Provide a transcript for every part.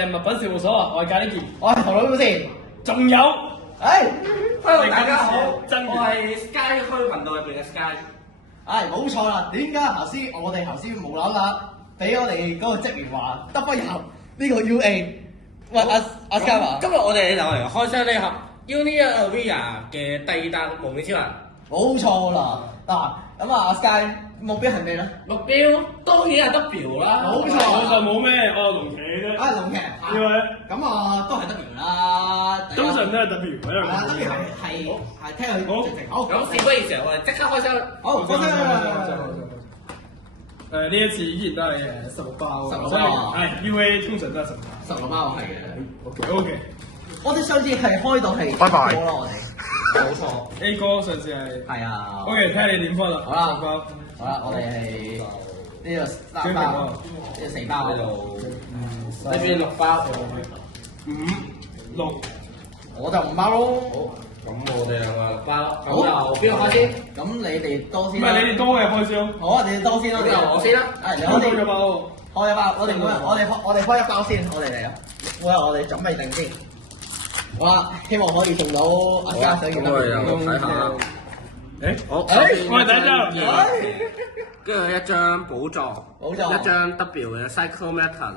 哋係物品事務所，我係咖喱健，我係頭腦表示，仲有，Hello 大家好，真我係 Sky 區頻道入邊嘅 Sky。冇錯啦。點解我哋頭先無啦啦俾我哋嗰個職員話得不入呢個 UA？喂，阿 Sky 話，今日我哋就嚟開箱呢盒 Union Avia 嘅第二彈蒙面超人。冇錯啦。嗱，咁阿 Sky 目標係咩咧？目標當然係 W 啦。冇錯我就冇咩，我龍騎啫。龍騎，因為咁都係 W 啦。通常都係 W，因為 W 係聽佢直情好。咁事不宜遲，我哋即刻開箱。好，開箱。呢一次依然都係16包， 16包所以係 UA 通常都係16包。 16包係嘅。OK，我哋上次係開到係拜拜歌啦，我哋冇錯。 A 哥上次係係啊。 OK，睇下你點分啦。好啦10包。好啦，我哋係呢個3包，呢個4包。呢邊6包5、6，我就5包咯。咁我哋兩個6包。咁由邊個開先？咁你哋多唔先啦。係你哋多嘅開箱。好啊，你哋多先啦。咁由我先啦。係，開多咗包喎。開一包，我哋每人我哋開一包先，我哋嚟啊！我哋準備定先。好啦，希望可以送到阿家想要咁我哋又睇下。誒，好，我係第一張。跟住一張寶藏，寶藏一張 W 嘅 Cycle Metal，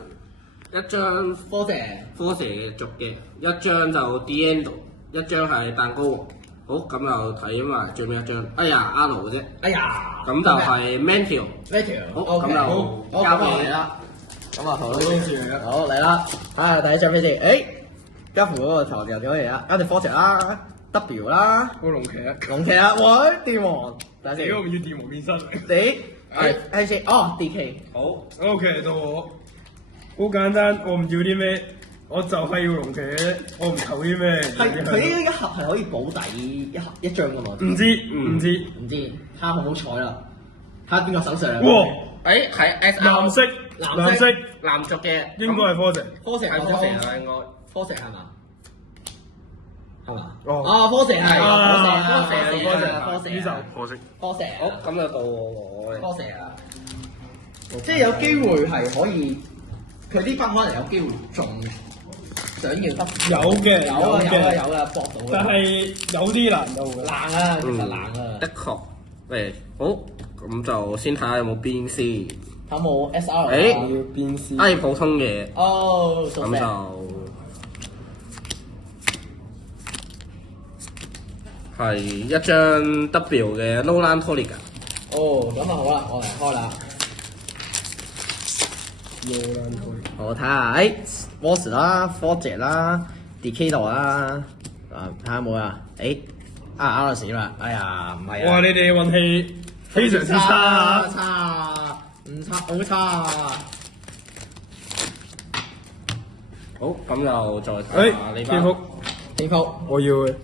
一張多謝。科蛇嘅續嘅，一張就 D-End， 一張係蛋糕王。好，咁就睇埋最尾一張。哎呀，R 嘅啫。哎呀，咁就係 Mantle。呢條好，咁就交俾你啦。咁啊，好，多謝你啦。好嚟啦！啊，第一張飛先，家父嗰個頭又點可以啊？跟住科石啦，W 啦，我龍騎啊！龍騎啊，喂，電王，等陣先，屌唔要電王變身。你係先，哦，DK，好， OK，到我。好簡單，我唔要啲咩，我就係要龍騎，我唔求啲咩。係佢呢一盒係可以保底一張噶嘛？唔知唔知。唔知，睇下好唔好彩啦，睇下邊個手上。哇！誒係 S 藍色，藍色藍族嘅，應該係科石。科石係科蛇啦應該。科石係嘛？係嘛？哦啊，科石係，啊科石，科石可惜。科石，好，咁就到我嘅。科石啊！即係有機會係可以，佢呢班可能有機會仲想要得。有嘅，有啊，搏到嘅。但係有啲難度嘅。冷啊，其實冷啊。的確，好，咁就先睇下有冇邊先。有冇 SR？誒要變絲。係普通嘅，哦，咁咁就係一張 W 嘅 Nolan Toliga。哦，咁啊好啦，我嚟開啦。我睇下，Boss 啦 ，Forge 啦 ，Decado 啦，睇下有冇啊？R 死啦！哎呀，唔係啊！哇！你哋運氣非常之差啊！差，唔差，好差啊！好，咁就再睇下呢蝙蝠包。，蝙蝠我要嘅。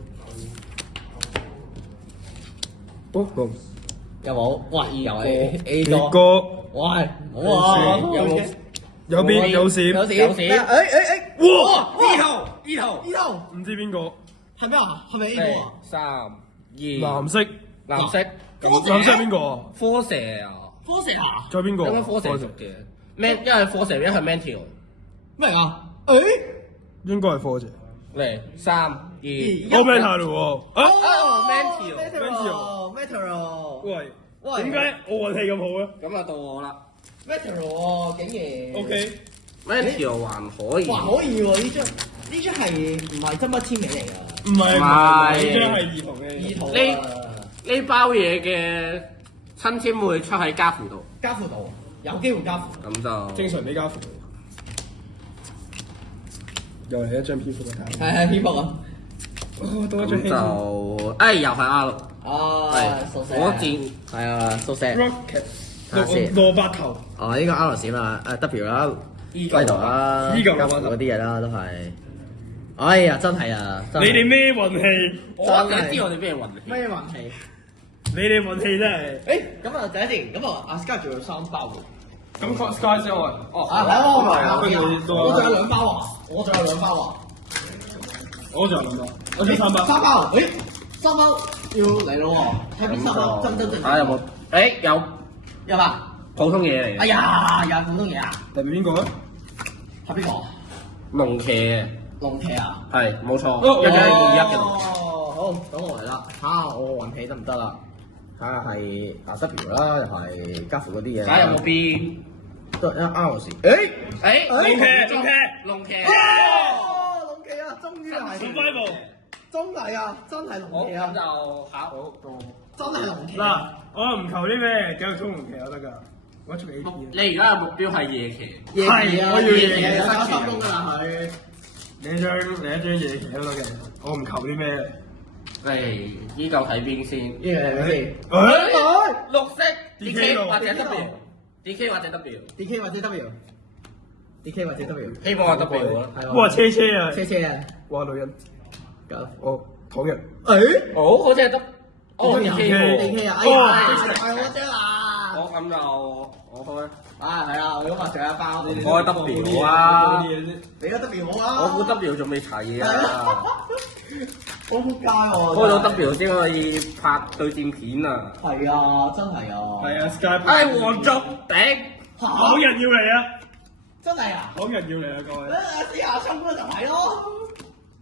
哦，龍有冇？喂，又係 A 多。哥喂，冇啊！有冇？有邊有閃，有閃，有閃哇！呢頭呢度唔知邊個？係咩啊？係咪 A 多啊？ 3、2，藍色，藍色，藍色係邊個啊？科蛇啊，科石啊？仲有邊個啊？應該科蛇族嘅，Man，一係科蛇，一係 Mantle。咩啊？應該係科姐。嚟3、2，我俾你睇咯喎。啊！哦，Mantle。 Metal，喂，喂點解我運氣咁好咧咁啊到我啦 Metal 喎，竟然？OK， ，Mantle 還可以。哇，可以喎！呢張係唔係真筆簽名嚟㗎？唔係，唔係呢張係兒童嘅。意圖呢包嘢嘅親簽會出喺家父度，加輔導，有機會加輔。咁就正常俾家父。又係一張蝙蝠嘅睇。係蝙蝠啊！哦，多一張咁希望。就又係 R 六，火箭係啊，宿舍。 Rocket，睇下先蘿蔔頭。呢個 R 閃啦，W 啦，龜頭啦，依舊加輔嗰啲嘢啦，都係。哎呀，真係啊！你哋咩運氣？我你知我哋咩運氣？咩運氣？你哋運氣真係。咁啊，第一件，咁啊，阿 Sky 仲有3包喎。咁 Sky 先我。哦。我跟住仲有2包啊！我仲有2包啊！我仲有2包。我仲有3包。 3包，3包要嚟咯喎！睇邊3包真正。睇下有冇？有吧？普通嘢嚟嘅。哎呀，有普通嘢啊！代表邊個啊？係邊個？龍騎嘅，龍騎啊！係冇錯，哦一張 A21嘅龍騎。哦，好，等我嚟啦，睇下我運氣得唔得啦？睇下係W 啦，又係加符嗰啲嘢。睇下有冇邊？都一 R 時。誒，龍騎龍騎。哦，龍騎啊！終於係。Survival 真係啊！真係龍騎啊！就考真係龍騎。嗱，我唔求啲咩，繼續衝龍騎就得㗎。我出 AP 你而家嘅目標係夜騎。夜騎啊！係我要夜騎夜三分鐘㗎啦佢。你一張夜騎都得嘅，我唔求啲咩。嚟，依舊睇邊先？呢個係咪先？綠色 DK 或者 W，DK 或者 W， ？DK 或者 W？DK 或者 W？希望係 W 啦。係喎。哇，車啊！車啊！哇，女人。搞。哦，唐人。誒？好似係 W。哦 DK DK 啊！哎哇呀，係我啫啦！好，咁就我開。啊，係啊，咁啊，仲有一包。開 W 啊！你個 W 好啊！我估 W 仲未齊啊！好撲街喎！開咗 W 先可以拍對戰片啊！係啊，真係啊！係啊，Sky。唉，黃族頂！唐人要嚟啊！真係啊！唐人要嚟啊，各位！試下衝啦，就係咯！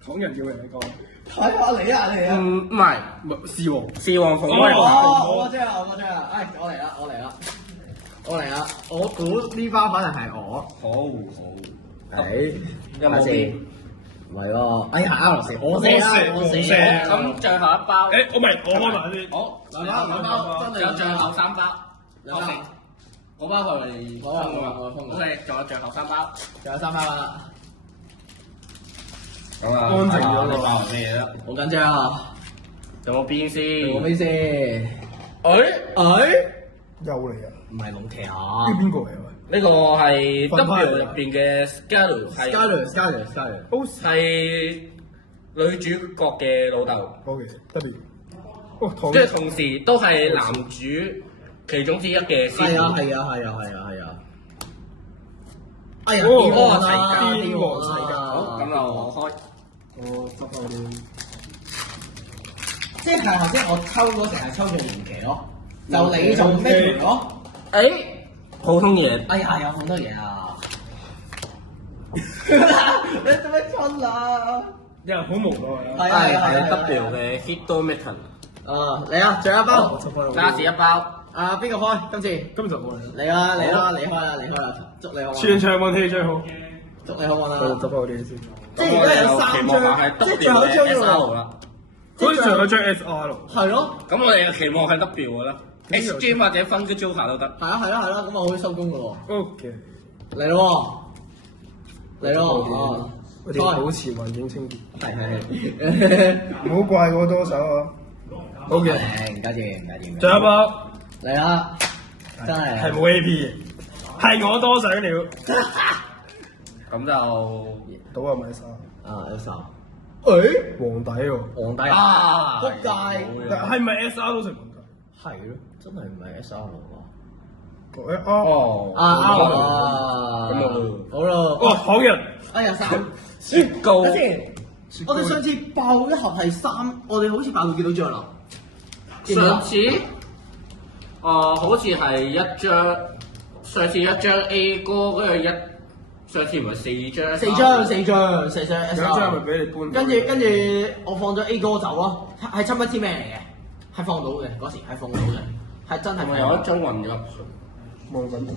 唐人要嚟啊，各位！睇下嚟啊嚟啊！唔係，獅王。獅王鳳威。我知啦，我知啦！唉，我嚟啦，我嚟啦，我嚟啦！我估呢包反而係我。好好。誒，有冇邊？唔係喎，哎呀，R 四，我射啦，我射啦！咁最後一包。誒，我唔係，我開埋先。好，兩包，真係有最後3包。兩包，嗰包係咪好啊封㗎嘛？好啊封啊 OK，仲有最後3包。仲有3包啦，咁啊，安靜咗呢包係咩嘢啦？好緊張啊！有冇邊先？我咩先？誒，又嚟啊！唔係龍騎啊呢邊個嚟啊？呢個係分派 W 入邊嘅 Scarlet， ！Scarlet，係女主角嘅老豆， O K W。哇，唐即係同時都係男主其中之一嘅師係啊傅。係啊係啊係啊係啊！哎呀，哦電王齊啊，家電王齊家，好，咁就我開。我執翻啲。即係頭先我抽嗰成係抽中龍騎咯，就你做咩咯？誒，普通嘢。哎呀，有好多嘢啊！你做咩春啊？有人好無奈啊！係 W 嘅 Hidden Metal，啊，嚟啊！仲有一包，我執翻。加時一包。啊邊個開？今次今就我嚟。嚟啦嚟啦，你開啦你開啦，祝你好運，全場運氣最好。祝你好運我啦！執翻我啲先。即係而家有3張，即係最後一張嘅 SR 喎。啦。好似仲有張 SR 咯。係咯，咁我哋嘅期望係 W 嘅啦，X Gem 或者 Funky Joker 都得。係啊係啦係啦，咁我可以收工噶喎。 O K。嚟咯喎，嚟咯喎，我哋保持環境清潔，係，唔好怪我多手啊。O K。唔該謝唔該謝，仲有一包嚟啦，真係係冇 A P 嘅，係我多想了。咁就賭啊買晒。啊 S R，誒皇帝喎。皇帝啊仆街，但係咪 SR 都成皇帝？係咯，真係唔係 S R 喎。哦啊咁好咯，哦，好人。哎呀三雪糕等先，我哋上次爆一盒係3，我哋好似爆到幾多張啦？上次，好似係一張，上次一張 A 哥，跟住上次唔係4張，四張 S 兩張係咪 R，俾你搬？跟住我放咗 A 哥走咯，係親筆簽名嚟嘅，係放到嘅嗰時係放到嘅，係真係係咪有一張混咗？望緊，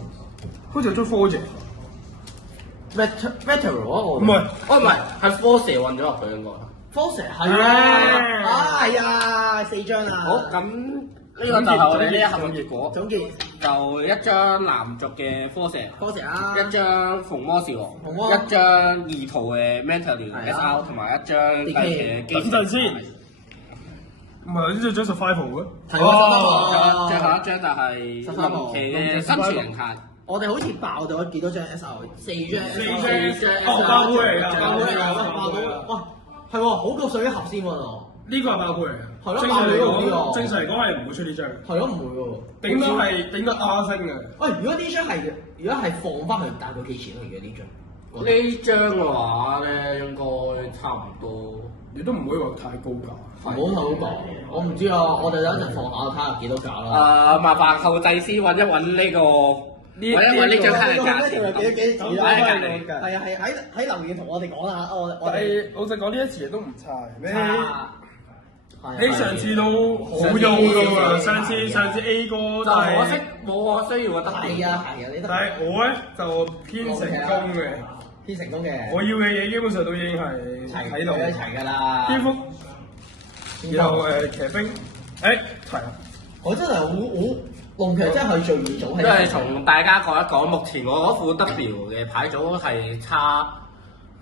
好似有張 four 隻。 Veteran 我唔係，哦唔係，係 Force 混咗入去應該。 Force 係啊，係啊，4張啊，好，咁呢個就係我哋呢一盒嘅結果。總結就一張男族嘅 Force， Force 啊，一張逢魔士王，逢魔一張二圖嘅 Mental 係啊 SR，同埋一張嘅等陣先，唔係呢張survival 嘅。係啊，最後一張就係龍騎嘅生存人卡。我哋好似爆咗幾多張 S R？ 4張 S 4 R， 張哦爆杯嚟㗎爆杯嚟㗎，爆到哇！係喎，好過上一盒先喎，呢個係爆杯嚟嘅。係咯正常嚟爆杯呢個講，正常嚟講係唔會出呢張。係咯，唔會喎。頂多係頂多 R 星嘅。喂，如果呢張係，如果係放翻去大概幾錢啊？如果呢張？呢張嘅話咧，應該差唔多。你都唔可以話太高價。唔好睇好講，我唔知啊，我哋等一陣放下睇下幾多價啦。麻煩後製師揾一揾呢個我因為呢張卡嘅價錢幾咁都係兩係啊係喺留言同我哋講下，我但哋係老實講呢一次都唔差，差你上次都好用㗎喎，上次 A 哥就但係可惜冇我需要嘅得係啊係啊，你得但係我咧就偏成功嘅，偏成功嘅，我要嘅嘢基本上都已經係喺度，一齊㗎啦。蝙蝠，然後騎兵，齊啦。我真係好龍騎真係最易組，即係同大家講一講，目前我嗰副 W 嘅牌組係差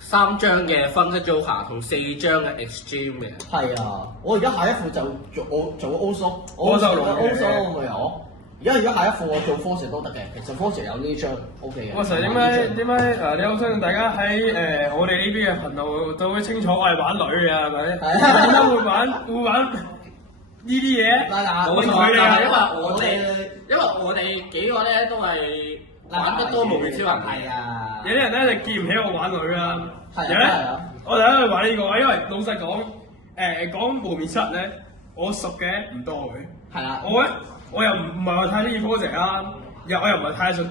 3張嘅分析 Joker 同4張嘅 Extreme 嘅。係啊，我而家下一副就做 O 蘇，我就 O 蘇我咪有。而家下一副我做 Force 都得嘅，其實 Force 有呢張 OK 嘅。我成日點解你好相信大家喺我哋呢邊嘅頻道就會清楚我係玩女嘅係咪？點解會玩呢啲嘢？冇錯，就係因為我哋幾個咧都係玩得多無面超人係啊，有啲人咧就見唔起我玩女啦。係有咧，我哋喺度玩呢個，因為老實講，講無面超人咧，我熟嘅唔多嘅。係啦，我又唔係話太中意 Project 啦，我又唔係太信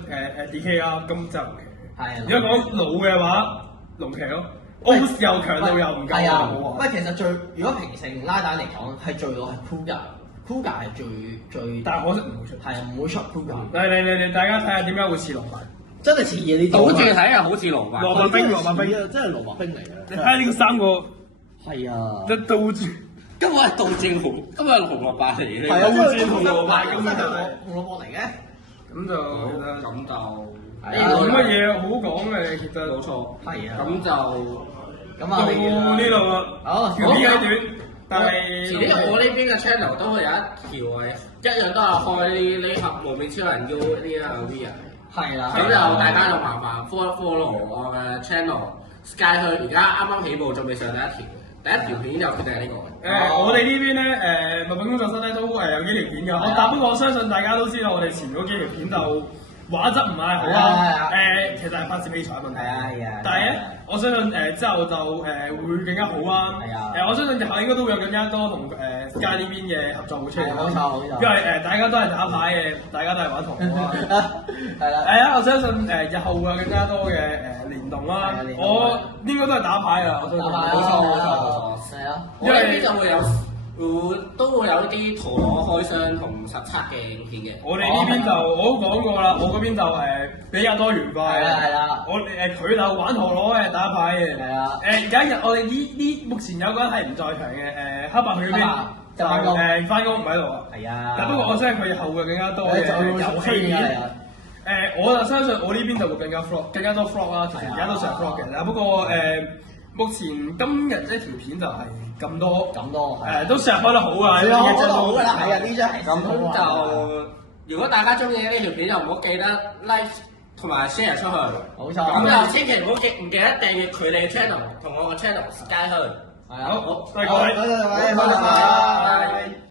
DK 啦，咁就龍騎。係。如果講老嘅話，龍騎咯。O 又強度又唔夠係啊，好喂，其實如果平成拉蛋嚟講，係最老係 Kuga 係最，但係可惜唔會出。係啊，唔會出 Kuga。嚟，大家睇下點解會似羅伯？真係似嘢呢啲。倒轉睇又好似蘿蔔。蘿蔔冰啊，真係蘿蔔冰嚟嘅。你睇下呢個三個，係啊，一倒轉。今日係倒轉紅，今日係紅蘿蔔嚟嘅。係啊，倒轉紅蘿蔔咁就係紅蘿蔔嚟嘅。咁就咁就冇乜嘢好講嘅，其實冇錯。係啊。咁就咁啊，到呢度啦。好，條片係短，但係遲啲我呢邊嘅 channel 都會有一條係一樣都係開呢盒無面超人 U 呢一個 V 啊。係啦。咁就大家就麻煩 follow 我嘅 channel Sky 去，而家啱啱起步，仲未上第一條片就決定係呢個。我哋呢邊咧物品工作室咧都有幾條片㗎，但不過我相信大家都知道我哋前嗰幾條片就畫質唔係好啦。其實係拍攝器材問題。係啊。但係咧，我相信之後就會更加好啊。係啊。我相信日後應該都會有更加多同Sky呢邊嘅合作會出現。冇錯。因為大家都係打牌嘅，大家都係玩陀螺啊。係啦。係啊，我相信日後會有更加多嘅聯動啦。我應該都係打牌啊，我相信。冇錯。係啊。我呢邊就都會有啲陀螺開箱同實測嘅影片嘅。我哋呢邊就我都講過啦，我嗰邊就比較多元化嘅。係啦。我佢就玩陀螺嘅，打牌嘅。係啊。有一日我哋呢目前有個人係唔在場嘅，黑白佢嗰邊就翻工唔喺度啊。係啊。但不過我相信佢後會更加多嘅遊戲片。我就相信我呢邊就會更加多 vlog 啦。其實而家都成日 vlog 嘅，但不過目前今日呢條片就係咁多，都成日開得好啊！係啊，開得好㗎啦，係啊，呢張係咁就如果大家中意呢條片就唔好記得 like 同埋 share 出去。冇錯。咁就千祈唔好唔記得訂閱佢哋嘅 channel 同我個 channel Sky 去。好，多謝各位，多謝各位，拜拜。